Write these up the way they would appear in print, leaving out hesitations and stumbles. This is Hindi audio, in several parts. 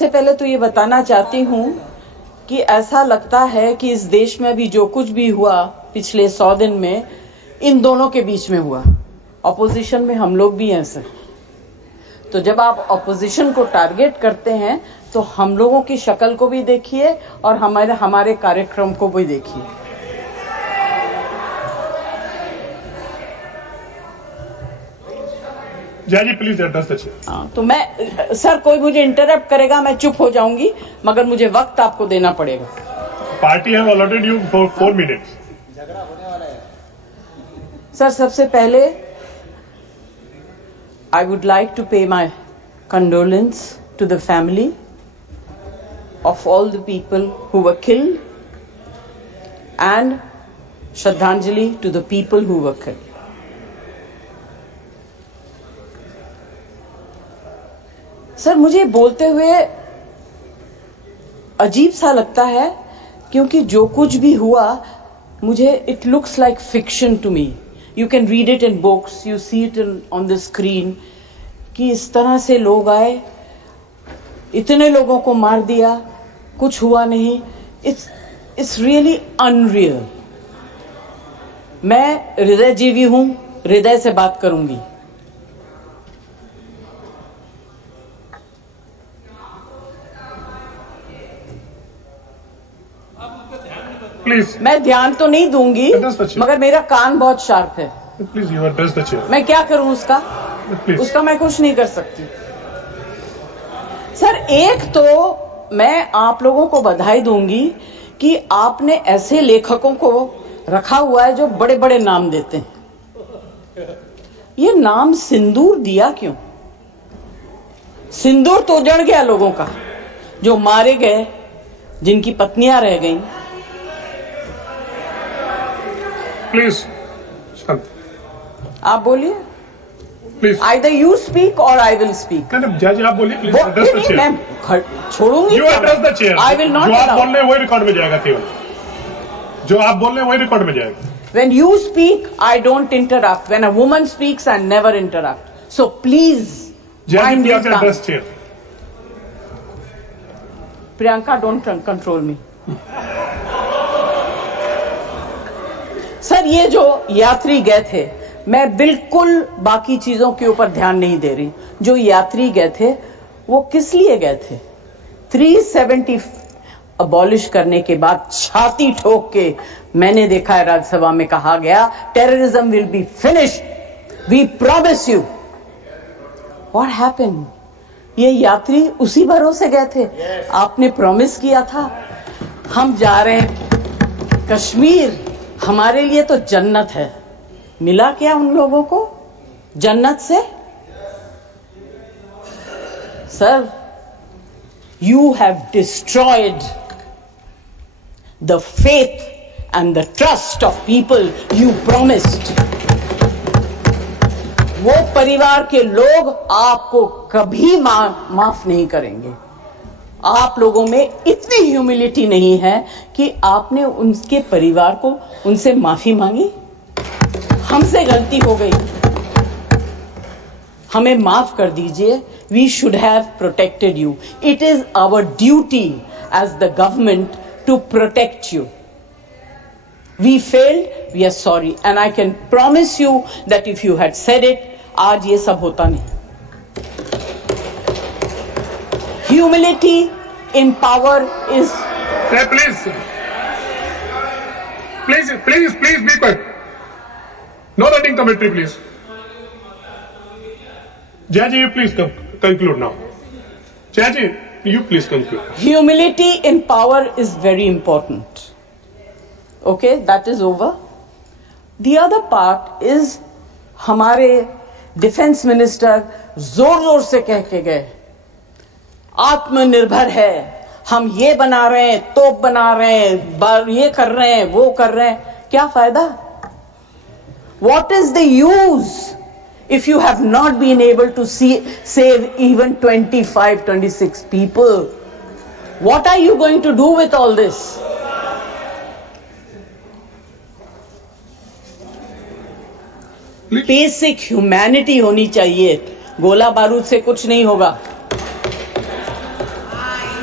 सबसे पहले तो ये बताना चाहती हूँ कि ऐसा लगता है कि इस देश में अभी जो कुछ भी हुआ पिछले 100 दिन में इन दोनों के बीच में हुआ। ऑपोजिशन में हम लोग भी हैं सर, तो जब आप ऑपोजिशन को टारगेट करते हैं तो हम लोगों की शक्ल को भी देखिए और हमारे कार्यक्रम को भी देखिए। जय जी प्लीज एड्रेस द चेयर। हाँ, तो मैं सर कोई मुझे इंटरप्ट करेगा मैं चुप हो जाऊंगी, मगर मुझे वक्त आपको देना पड़ेगा। Party have allotted you for 4 minutes. Sir सबसे पहले I would like to pay my condolence to the family of all the people who were killed and Shraddhanjali to the people who were killed. Sir मुझे बोलते हुए अजीब सा लगता है क्योंकि जो कुछ भी हुआ मुझे it looks like fiction to me. You can read it in books, you see it on the screen कि इस तरह से लोग आए, इतने लोगों को मार दिया, कुछ हुआ नहीं। It's really unreal. मैं हृदयजीवी हूं, हृदय से बात करूंगी। प्लीज मैं ध्यान तो नहीं दूंगी मगर मेरा कान बहुत शार्प है। Please you address the chair. मैं क्या करूं उसका? प्लीज उसका मैं कुछ नहीं कर सकती। सर एक तो मैं आप लोगों को बधाई दूंगी कि आपने ऐसे लेखकों को रखा हुआ है जो बड़े बड़े नाम देते हैं। ये नाम सिंदूर दिया क्यों? सिंदूर तो उजड़ गया लोगों का, जो मारे गए, जिनकी पत्नियां रह गईं। प्लीज शांत। आप बोलिए। Please Either you speak or I will speak. नहीं जय जी आप बोलिए प्लीज एड्रेस द चेयर। मैं छोड़ूंगी। You address the chair. I will not जो आप allow. बोल रहे हैं वही रिकॉर्ड में जाएगा केवल। जो आप बोल रहे हैं वही रिकॉर्ड में जाएगा। When you speak, I don't interrupt. When a woman speaks, I never interrupt. So please जय जी mind your please tongue. Address chair. Priyanka, don't control me. Sir ये जो यात्री गए थे, मैं बिल्कुल बाकी चीजों के ऊपर ध्यान नहीं दे रही। जो यात्री गए थे वो किस लिए गए थे? 370 अबॉलिश करने के बाद छाती ठोक के मैंने देखा है राज्यसभा में कहा गया terrorism will be finished, we promise you. What happened? ये यात्री उसी भरोसे गए थे। आपने प्रॉमिस किया था हम जा रहे हैं कश्मीर, हमारे लिए तो जन्नत है। मिला क्या उन लोगों को जन्नत से? Sir, you have destroyed the faith and the trust of people you promised. वो परिवार के लोग आपको कभी माफ नहीं करेंगे। आप लोगों में इतनी ह्यूमिलिटी नहीं है कि आपने उनके परिवार को उनसे माफी मांगी। हमसे गलती हो गई, हमें माफ कर दीजिए। We should have protected you. It is our duty as the government to protect you. We failed, we are sorry and I can promise you that if you had said it, आज ये सब होता नहीं। Humility in power is. Hey, please be quiet. No writing commentary, please. Jayaji, you please conclude now. Jayaji, you please conclude. Humility in power is very important. Okay, that is over. The other part is हमारे डिफेंस मिनिस्टर जोर जोर से कह के गए आत्मनिर्भर है, हम ये बना रहे हैं, तोप बना रहे हैं, ये कर रहे हैं, वो कर रहे हैं। क्या फायदा? What is the use if you have not been able to save even 26 people? What are you going to do with all this? Basic humanity होनी चाहिए। गोला बारूद से कुछ नहीं होगा।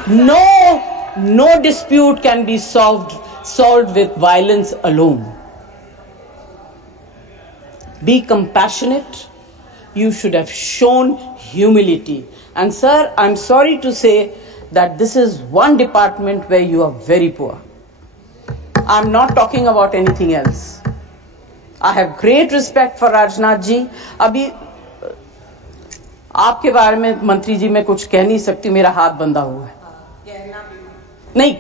No dispute can be solved with violence alone. Be compassionate. You should have shown humility. And sir, I'm sorry to say that this is one department where you are very poor. I'm not talking about anything else. I have great respect for Rajnath ji. अभी आपके बारे में मंत्री जी मैं कुछ कह नहीं सकती, मेरा हाथ बंधा हुआ है। नहीं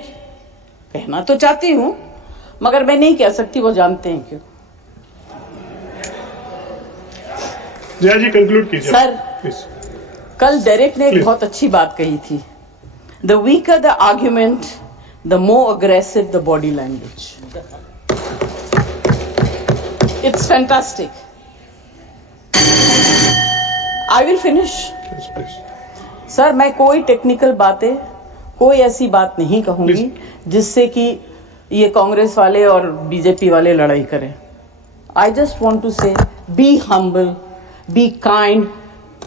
कहना तो चाहती हूं, मगर मैं नहीं कह सकती, वो जानते हैं क्यों। जया जी कंक्लूड कीजिए सर, प्लीज। कल डेरेक ने एक Please. बहुत अच्छी बात कही थी, the weaker the argument the more aggressive the body language. It's fantastic. I will finish. Yes, please. Sir, मैं कोई टेक्निकल बातें, कोई ऐसी बात नहीं कहूंगी जिससे कि ये कांग्रेस वाले और बीजेपी वाले लड़ाई करें। आई जस्ट वांट टू से be humble, be kind,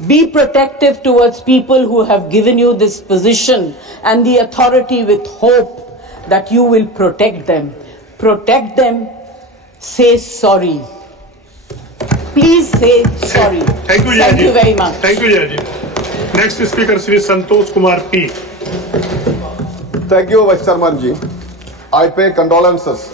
be protective towards people who have given you this position and the authority, with hope that you will protect them. Protect them. Say sorry. Please say sorry. Thank you, Jaya Thank ji. you very much. Thank you, Jaya ji. Next speaker, Shri Santosh Kumar P. Thank you, Vice Chairman ji. I pay condolences